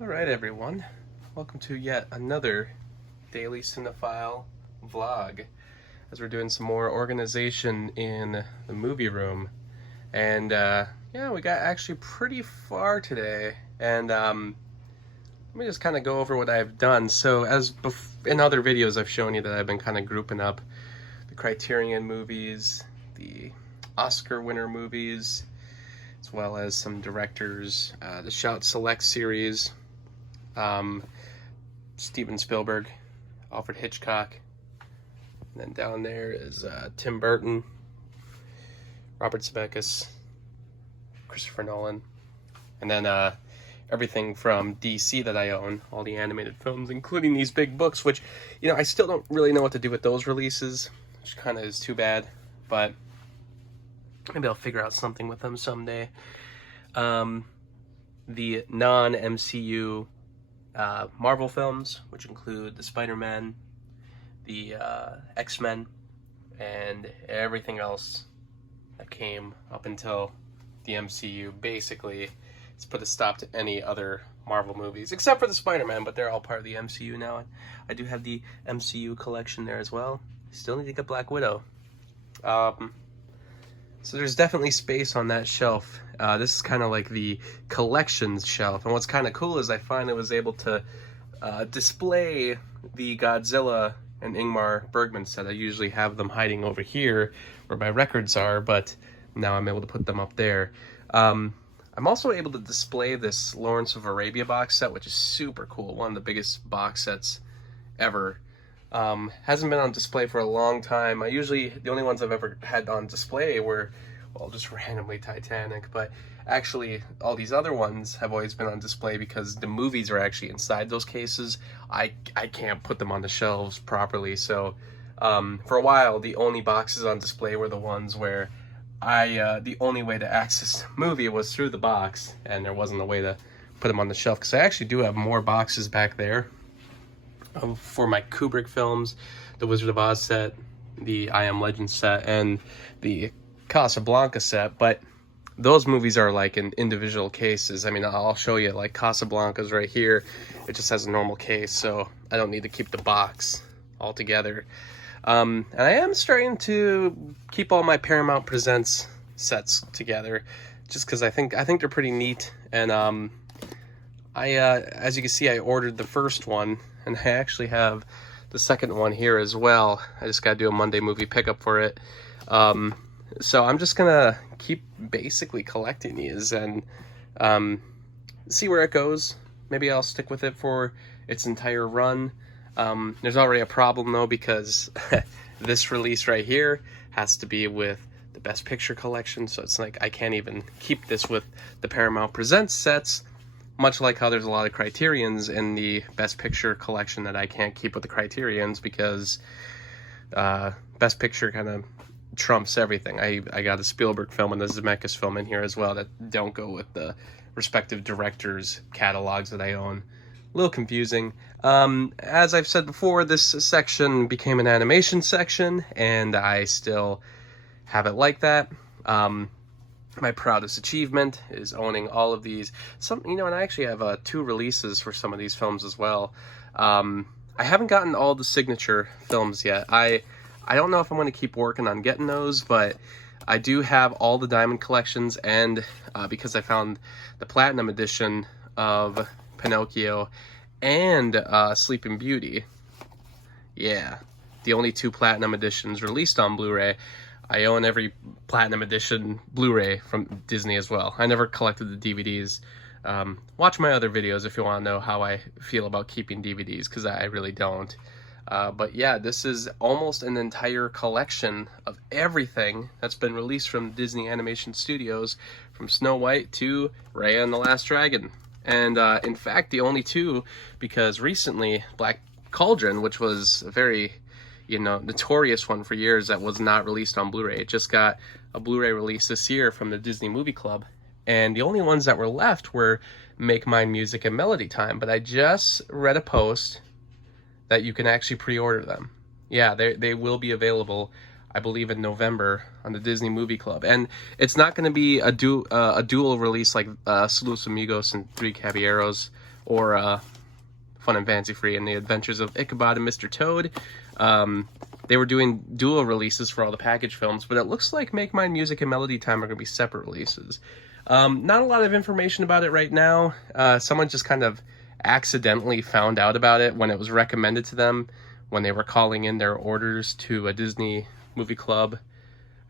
Alright everyone, welcome to yet another Daily Cinephile vlog as we're doing some more organization in the movie room. And yeah, we got actually pretty far today, and let me just kind of go over what I've done. So in other videos I've shown you that I've been kind of grouping up the Criterion movies, the Oscar winner movies, as well as some directors, the Shout Select series, Steven Spielberg, Alfred Hitchcock, and then down there is Tim Burton, Robert Zemeckis, Christopher Nolan, and then everything from DC that I own, all the animated films, including these big books, which, I still don't really know what to do with those releases, which kind of is too bad, but maybe I'll figure out something with them someday. The non-MCU Marvel films, which include the Spider-Man, the X-Men, and everything else that came up until the MCU. Basically, it's put a stop to any other Marvel movies, except for the Spider-Man, but they're all part of the MCU now. I do have the MCU collection there as well. Still need to get Black Widow. So there's definitely space on that shelf. This is kind of like the collections shelf. And what's kind of cool is I finally was able to display the Godzilla and Ingmar Bergman set. I usually have them hiding over here where my records are, but now I'm able to put them up there. I'm also able to display this Lawrence of Arabia box set, which is super cool. One of the biggest box sets ever. Hasn't been on display for a long time. The only ones I've ever had on display were, well, just randomly Titanic, but actually all these other ones have always been on display because the movies are actually inside those cases. I can't put them on the shelves properly, so for a while the only boxes on display were the ones where the only way to access the movie was through the box, and there wasn't a way to put them on the shelf, because I actually do have more boxes back there for my Kubrick films, the Wizard of Oz set, the I Am Legend set, and the Casablanca set, but those movies are like in individual cases. I mean, I'll show you, like Casablanca's right here. It just has a normal case, so I don't need to keep the box all together. And I am starting to keep all my Paramount Presents sets together, just because I think they're pretty neat. And as you can see, I ordered the first one, and I actually have the second one here as well. I just gotta do a Monday movie pickup for it. So I'm just gonna keep basically collecting these and see where it goes. Maybe I'll stick with it for its entire run. There's already a problem though, because this release right here has to be with the Best Picture collection, so it's like I can't even keep this with the Paramount Presents sets, much like how there's a lot of Criterions in the Best Picture collection that I can't keep with the Criterions because Best Picture kind of trumps everything. I got a Spielberg film and a Zemeckis film in here as well that don't go with the respective directors' catalogs that I own. A little confusing. As I've said before, this section became an animation section, and I still have it like that. My proudest achievement is owning all of these. And I actually have 2 releases for some of these films as well. I haven't gotten all the signature films yet. I don't know if I'm going to keep working on getting those, but I do have all the Diamond collections, and because I found the Platinum edition of Pinocchio and Sleeping Beauty, yeah, the only 2 Platinum editions released on Blu-ray. I own every Platinum Edition Blu-ray from Disney as well. I never collected the DVDs. Watch my other videos if you want to know how I feel about keeping DVDs, because I really don't. But yeah, this is almost an entire collection of everything that's been released from Disney Animation Studios, from Snow White to Raya and the Last Dragon. And in fact, the only 2, because recently Black Cauldron, which was a very notorious one for years that was not released on Blu-ray. It just got a Blu-ray release this year from the Disney Movie Club. And the only ones that were left were Make Mine Music and Melody Time. But I just read a post that you can actually pre-order them. Yeah, they will be available, I believe, in November on the Disney Movie Club. And it's not going to be a dual release like Saludos Amigos and Three Caballeros, or Fun and Fancy Free and the Adventures of Ichabod and Mr. Toad. They were doing dual releases for all the package films, but it looks like Make Mine Music and Melody Time are going to be separate releases. Not a lot of information about it right now. Someone just kind of accidentally found out about it when it was recommended to them when they were calling in their orders to a Disney Movie Club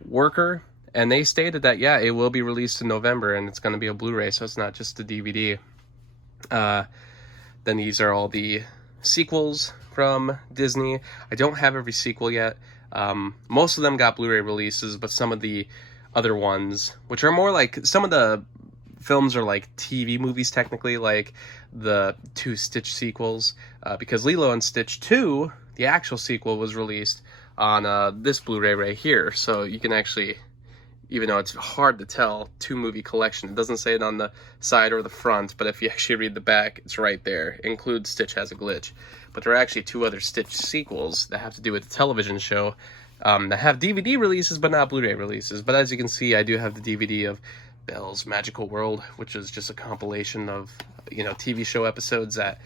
worker, and they stated that, yeah, it will be released in November, and it's going to be a Blu-ray, so it's not just a DVD. Then these are all the sequels from Disney. I don't have every sequel yet. Most of them got Blu-ray releases, but some of the other ones, which are more like, some of the films are like TV movies technically, like the 2 Stitch sequels, because Lilo and Stitch 2, the actual sequel, was released on this Blu-ray right here. So you can actually, even though it's hard to tell, 2-movie collection. It doesn't say it on the side or the front, but if you actually read the back, it's right there. It includes Stitch Has a Glitch. But there are actually 2 other Stitch sequels that have to do with the television show that have DVD releases, but not Blu-ray releases. But as you can see, I do have the DVD of Belle's Magical World, which is just a compilation of, TV show episodes that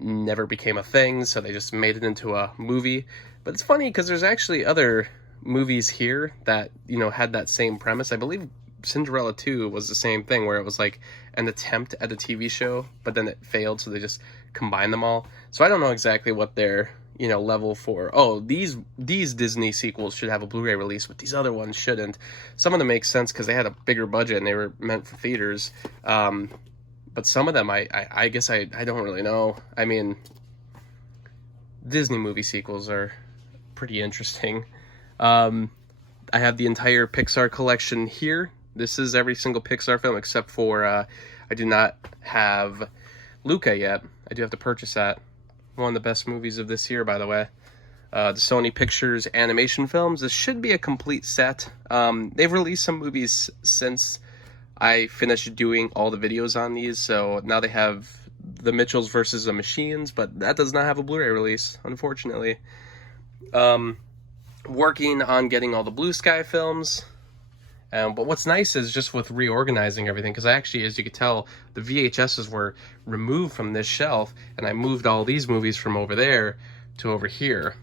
never became a thing, so they just made it into a movie. But it's funny because there's actually other movies here that, had that same premise. I believe Cinderella 2 was the same thing, where it was like an attempt at a TV show, but then it failed, so they just combined them all. So I don't know exactly what their, level for, these Disney sequels should have a Blu-ray release, but these other ones shouldn't. Some of them make sense because they had a bigger budget and they were meant for theaters. But some of them, I guess I don't really know. I mean, Disney movie sequels are pretty interesting. I have the entire Pixar collection here. This is every single Pixar film except for, I do not have Luca yet. I do have to purchase that. One of the best movies of this year, by the way. The Sony Pictures animation films. This should be a complete set. They've released some movies since I finished doing all the videos on these, so now they have The Mitchells versus the Machines, but that does not have a Blu-ray release, unfortunately. Working on getting all the Blue Sky films. But what's nice is just with reorganizing everything, because actually, as you could tell, the VHSs were removed from this shelf, and I moved all these movies from over there to over here.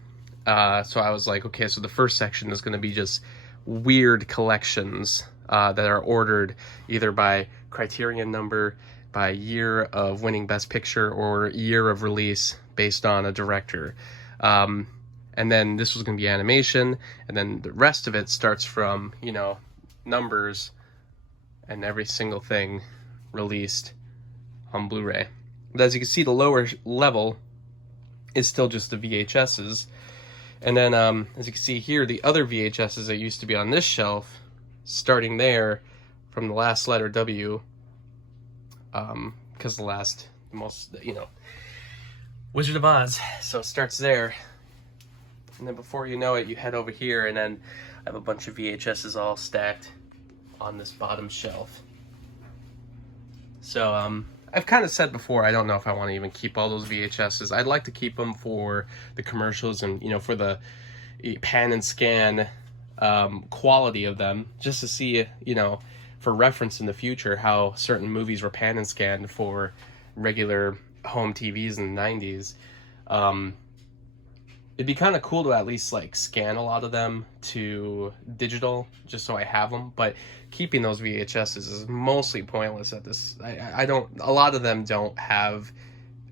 So I was like, okay, so the first section is going to be just weird collections that are ordered either by criterion number, by year of winning Best Picture, or year of release based on a director. And then this was going to be animation, and then the rest of it starts from, numbers and every single thing released on Blu-ray. But as you can see, the lower level is still just the VHSs. And then, as you can see here, the other VHSs that used to be on this shelf, starting there from the last letter W, because Wizard of Oz. So it starts there. And then before you know it, you head over here, and then I have a bunch of VHSs all stacked on this bottom shelf. So, I've kind of said before, I don't know if I want to even keep all those VHSs. I'd like to keep them for the commercials and, for the pan and scan quality of them, just to see, for reference in the future, how certain movies were pan and scanned for regular home TVs in the 90s. It'd be kind of cool to at least like scan a lot of them to digital, just so I have them. But keeping those VHSs is mostly pointless at this. A lot of them don't have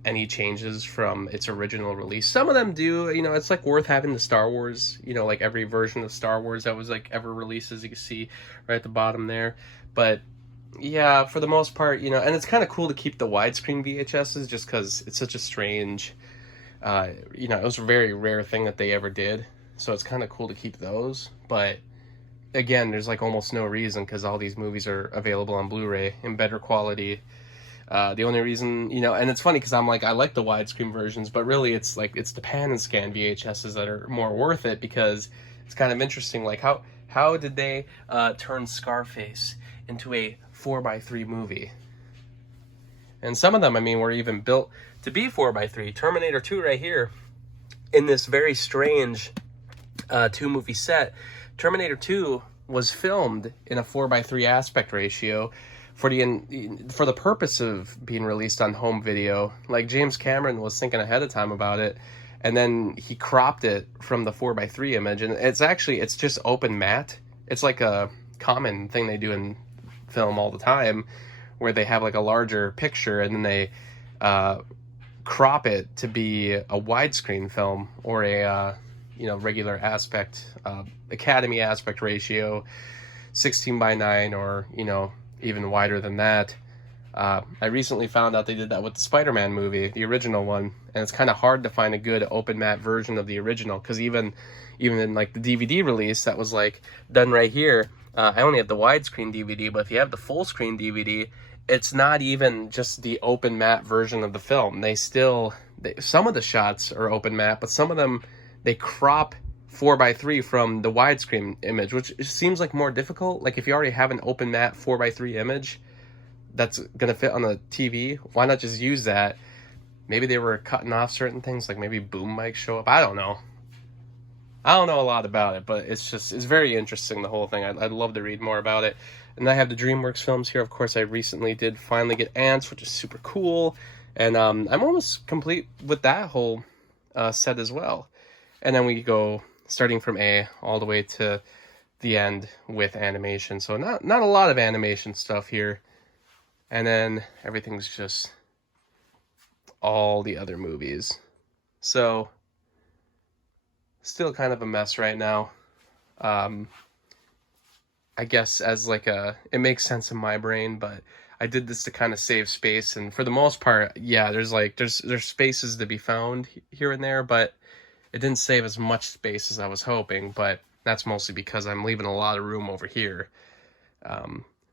any changes from its original release. Some of them do. It's like worth having the Star Wars. Like every version of Star Wars that was like ever released, as you can see right at the bottom there. But yeah, for the most part, and it's kind of cool to keep the widescreen VHSs just because it's such a strange. It was a very rare thing that they ever did, so it's kind of cool to keep those. But again, there's like almost no reason, because all these movies are available on Blu-ray in better quality. The only reason, and it's funny because I'm like, I like the widescreen versions, but really it's the pan and scan VHSs that are more worth it, because it's kind of interesting, like how did they turn Scarface into a 4:3 movie? And some of them, were even built to be 4:3. Terminator 2 right here, in this very strange 2-movie set. Terminator 2 was filmed in a 4:3 aspect ratio, for the purpose of being released on home video. Like James Cameron was thinking ahead of time about it, and then he cropped it from the 4:3 image, and it's just open matte. It's like a common thing they do in film all the time, where they have like a larger picture and then they crop it to be a widescreen film, or a regular aspect, Academy aspect ratio, 16:9, or even wider than that. I recently found out they did that with the Spider-Man movie, the original one, and it's kind of hard to find a good open matte version of the original, because even in like the DVD release that was like done right here, I only have the widescreen DVD, but if you have the full screen DVD, it's not even just the open matte version of the film. Some of the shots are open matte, but some of them they crop 4:3 from the widescreen image, which seems like more difficult. Like if you already have an open matte 4:3 image that's gonna fit on the TV, why not just use that? Maybe they were cutting off certain things, like maybe boom mics show up. I don't know a lot about it, but it's very interesting, the whole thing. I'd love to read more about it. And I have the DreamWorks films here. Of course, I recently did finally get Ants, which is super cool, and I'm almost complete with that whole set as well. And then we go starting from A all the way to the end with animation. So not a lot of animation stuff here. And then everything's just all the other movies. So still kind of a mess right now. I guess as like it makes sense in my brain, but I did this to kind of save space. And for the most part, yeah, there's spaces to be found here and there, but it didn't save as much space as I was hoping. But that's mostly because I'm leaving a lot of room over here.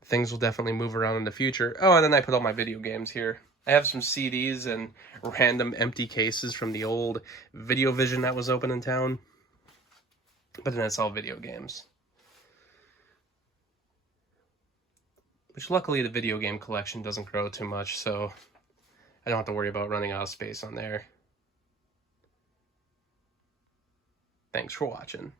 Things will definitely move around in the future. Oh, and then I put all my video games here. I have some CDs and random empty cases from the old Video Vision that was open in town. But then it's all video games. Which luckily the video game collection doesn't grow too much, so I don't have to worry about running out of space on there. Thanks for watching.